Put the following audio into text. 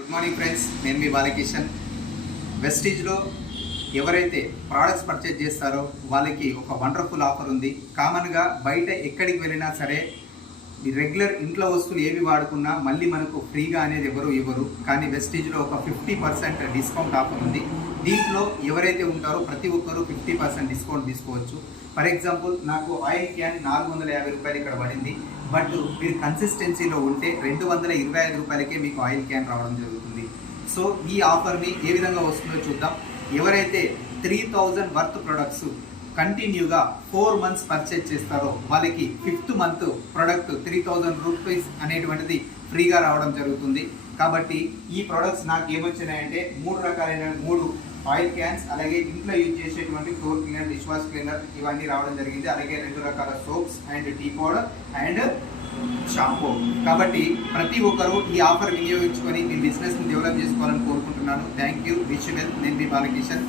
Good morning friends, నేను మీ బాలకిషన్. వెస్టీజ్లో ఎవరైతే products purchase చేస్తారో వాళ్ళకి ఒక వండర్ఫుల్ ఆఫర్ ఉంది. కామన్గా బయట ఎక్కడికి వెళ్ళినా సరే ఈ రెగ్యులర్ ఇంట్లో వస్తువులు ఏవి వాడుకున్నా మళ్ళీ మనకు ఫ్రీగా అనేది ఎవరు ఇవ్వరు. కానీ వెస్టీజ్లో ఒక 50% డిస్కౌంట్ ఆఫర్ ఉంది. దీంట్లో ఎవరైతే ఉంటారో ప్రతి ఒక్కరూ 50% డిస్కౌంట్ తీసుకోవచ్చు. ఫర్ ఎగ్జాంపుల్, నాకు ఆయిల్ క్యాన్ 450 రూపాయలు ఇక్కడ పడింది. బట్ మీరు కన్సిస్టెన్సీలో ఉంటే 225 రూపాయలకే మీకు ఆయిల్ క్యాన్ రావడం జరుగుతుంది. సో ఈ ఆఫర్ని ఏ విధంగా వస్తుందో చూద్దాం. ఎవరైతే 3000 వర్త్ ప్రొడక్ట్స్ కంటిన్యూగా 4 మంత్స్ పర్చేజ్ చేస్తారో వాళ్ళకి 5th మంత్ ప్రొడక్ట్ 3000 రూపీస్ అనేటువంటిది ఫ్రీగా రావడం జరుగుతుంది. కాబట్టి ఈ ప్రొడక్ట్స్ నాకు ఏమొచ్చినాయంటే 3 రకాలైన 3 ఆయిల్ క్యాన్స్, అలాగే ఇంట్లో యూజ్ చేసేటువంటి floor cleaner, dish wash cleaner ఇవన్నీ రావడం జరిగింది. అలాగే 2 రకాల soaps and tea powder and shampoo. కాబట్టి ప్రతి ఒక్కరూ ఈ ఆఫర్ వినియోగించుకొని మీ బిజినెస్ని డెవలప్ చేసుకోవాలని కోరుకుంటున్నాను. Thank you. Wish well. నేను మీ బాలకిషన్.